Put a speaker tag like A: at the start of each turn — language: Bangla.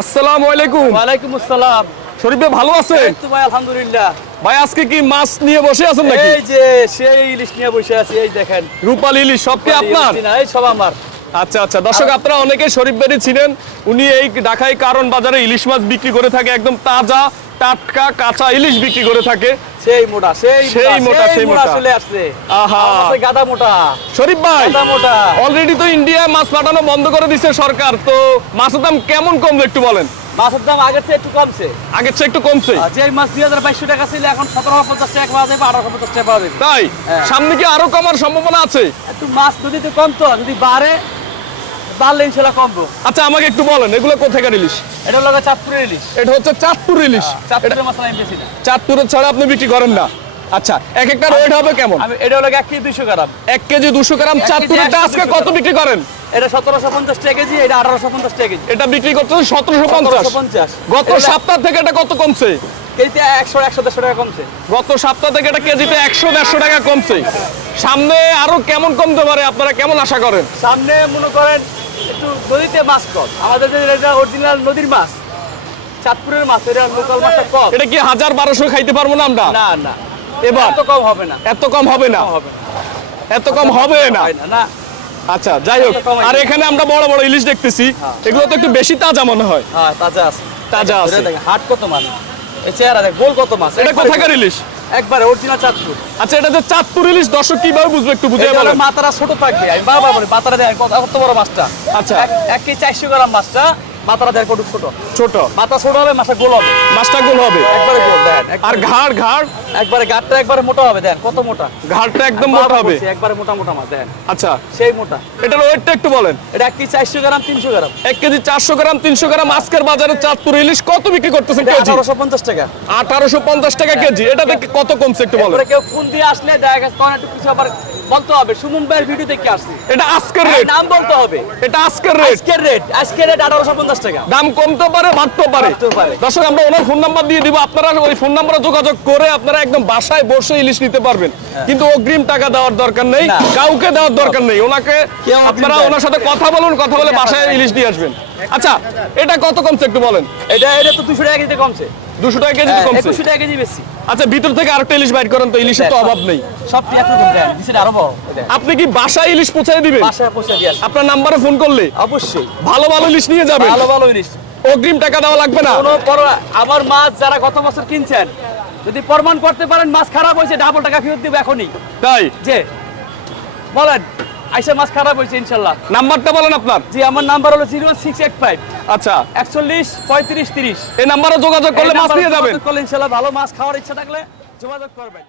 A: আসসালামু আলাইকুম।
B: ওয়ালাইকুম আসসালাম।
A: শরীফ ভাই ভালো আছে
B: তো ভাই আলহামদুলিল্লাহ।
A: ভাই আজকে কি মাছ নিয়ে বসে আছেন নাকি?
B: এই যে সেই ইলিশ নিয়ে বসে আছি এই দেখেন।
A: রূপালী ইলিশ সব কি আপনার?
B: এই সব আমার।
A: আচ্ছা আচ্ছা দর্শক আপনারা অনেকে শরীফ ভাই ছিলেন উনি এই ঢাকায় কারণ বাজারে ইলিশ মাছ বিক্রি করে থাকে একদম তাজা টাটকা কাঁচা ইলিশ বিক্রি করে থাকে।
B: সেই মোটা সেই
A: সেই মোটা, সেই মোটা।
B: চলে আসছে।
A: আহা।
B: গাদা মোটা।
A: শরীফ ভাই
B: গাদা মোটা।
A: অলরেডি তো ইন্ডিয়া মাছ পাঠানো বন্ধ করে দিছে সরকার তো মাছের দাম কেমন কমবে একটু বলেন?
B: মাছের দাম আগের থেকে একটু কমছে।
A: আগের চেয়ে একটু কমছে?
B: যে মাছ দুই হাজার বাইশশো টাকা ছিল এখন সতেরোশো পঞ্চাশ টাকা পাওয়া যাবে আঠারোশো পঞ্চাশ টাকা পাওয়া যাবে
A: তাই?
B: হ্যাঁ।
A: সামনে কি আরও কমার সম্ভাবনা আছে?
B: একটু মাছ কম তো যদি বাড়ে বাড়লে ইনশাল্লাহ কমবো।
A: আচ্ছা আমাকে একটু বলেন এগুলো কোথাকার ইলিশ?
B: এটা হলো চাঁদপুরের ইলিশ।
A: এটা হচ্ছে চাঁদপুর ইলিশ।
B: চাঁদপুরের মাছ আমি বেশি না।
A: চাঁদপুরের ছাড়া আপনি বিক্রি করেন না। আচ্ছা এক একটা রেট হবে কেমন?
B: এটা হলো এক কেজি গ্রাম।
A: এক কেজি দুশো গ্রাম চাঁদপুরেরটা আজকে কত বিক্রি করেন?
B: এটা সতেরোশো পঞ্চাশ টাকা কেজি এটা আঠারোশো পঞ্চাশ টাকা কেজি।
A: এটা বিক্রি করতেছে সতেরোশো পঞ্চাশ।
B: সতেরোশো পঞ্চাশ।
A: গত সপ্তাহ থেকে এটা কত কমছে?
B: কেজিতে একশো একশো দেড়শো টাকা কমছে।
A: গত সপ্তাহ থেকে এটা কেজিতে একশো দেড়শো টাকা কমছে। সামনে আরও কেমন কমতে পারে আপনারা? কেমন আশা করেন?
B: সামনে মনে করেন একটু নদীতে মাছ কম। আমাদের এটা অরিজিনাল নদীর মাছ চাঁদপুরের মাছ এটা লোকাল মাছটা কম।
A: এটা কি হাজার বারোশো খাইতে পারব না আমরা?
B: না না।
A: এবার?
B: এত কম হবে না।
A: এত কম হবে না?
B: হবে
A: এত কম হবে না?
B: না
A: আচ্ছা যাই হোক। আর এখানে আমরা বড় বড় ইলিশ দেখতেছি। এগুলো তো একটু বেশি তাজা মনে হয়।
B: হ্যাঁ তাজা আছে।
A: তাজা আছে।
B: হাট কত মাছ এই চেহারা দেখ গোল কত মাছ।
A: এটা কোথাকার ইলিশ?
B: একবারে অরিজিনাল চাঁদপুর।
A: আচ্ছা এটা যে চাঁদপুর ইলিশ দর্শক কীভাবে বুঝবে একটু বুঝিয়ে
B: হলো
A: বলেন।
B: মাথাটা ছোট থাকবে আমি বাবা বলি মাথাটা দেখ কত বড় মাছটা।
A: আচ্ছা।
B: এক- এক কেজি চারশো গ্রাম মাছটা মাথাটা দেখ কত ছোট।
A: ছোট।
B: মাথা ছোট হবে মাছটা গোল হবে।
A: মাছটা গোল হবে।
B: একবারে গোল দেন
A: আর ঘাড় ঘাড়?
B: একবারে গাঠটা একবারে মোটা হবে দেন কত মোটা?
A: ঘাড়টা একদম মোটা হবে।
B: একবারে মোটা মোটা মাছ দেন
A: আচ্ছা।
B: সেই মোটা।
A: এটার ওয়েটটা একটু বলেন।
B: এটা এক কেজি চারশো গ্রাম তিনশো গ্রাম।
A: এক কেজি চারশো গ্রাম তিনশো গ্রাম আজকের বাজারে চাঁদপুর ইলিশ কত বিক্রি করতেছেন কেজি?
B: আঠারোশো পঞ্চাশ টাকা।
A: আঠারোশো পঞ্চাশ টাকা কেজি। এটা দেখে কত কমছে একটু বলেন।
B: কেউ ফোন দিয়ে আসলে দেখা গেছে তখন একটু কিছু আবার বলতে হবে সুমন ভাইয়ের ভিডিও দেখে আসছি।
A: এটা আজকের
B: হ্যাঁ,
A: রেট
B: নাম বলতে হবে।
A: এটা আজকের রেট
B: আজকের রেট আজকের রেট আঠারোশো পঞ্চাশ টাকা।
A: দাম কমতে পারে বাড়তেও পারে। দর্শক আমরা ওনার ফোন নাম্বার দিয়ে দিব। আপনারা ওই ফোন নাম্বারে যোগাযোগ করে আপনারা একদম বাসায় বসে ইলিশ নিতে পারবেন। কিন্তু অগ্রিম টাকা দেওয়ার দরকার নেই কাউকে দেওয়ার দরকার নেই। ওনাকে আপনারা ওনার সাথে কথা বলুন কথা বলে বাসায় ইলিশ দিয়ে আসবেন। আচ্ছা এটা কত কমছে একটু বলেন?
B: এটা এটা তো দুশো টাকা কেজিতে কমছে।
A: দুশো টাকা কেজি কমছে?
B: একুশশো টাকা কেজি বেশি।
A: আচ্ছা ভিতর থেকে আরেকটা ইলিশ বাইর করেন তো ইলিশের তো অভাব নেই।
B: সব একরকম দেন নিচে আরও বড়।
A: আপনি কি বাসায় ইলিশ পৌঁছায় দিবেন?
B: বাসায় দিয়ে
A: আপনার নাম্বারে ফোন করলে?
B: অবশ্যই।
A: ভালো ভালো ইলিশ নিয়ে যাবেন।
B: ভালো ভালো ইলিশ।
A: অগ্রিম টাকা দেওয়া লাগবে না।
B: কোনো আমার মাছ যারা গত বছর কিনছেন যদি প্রমাণ করতে পারেন মাছ খারাপ হয়েছে ডাবল টাকা ফেরত দিব এখনই।
A: তাই?
B: যে বলেন আইসা মাছ খারাপ হয়েছে ইনশাল্লাহ।
A: নাম্বারটা বলেন আপনার।
B: জি আমার নাম্বার হলো জিরো সিক্স এইট ফাইভ।
A: আচ্ছা।
B: একচল্লিশ পঁয়ত্রিশ তিরিশ।
A: এই নাম্বারে যোগাযোগ করলে মাছ নিয়ে যাবেন।
B: করলে ইনশাল্লাহ ভালো মাছ খাওয়ার ইচ্ছা থাকলে যোগাযোগ করবেন।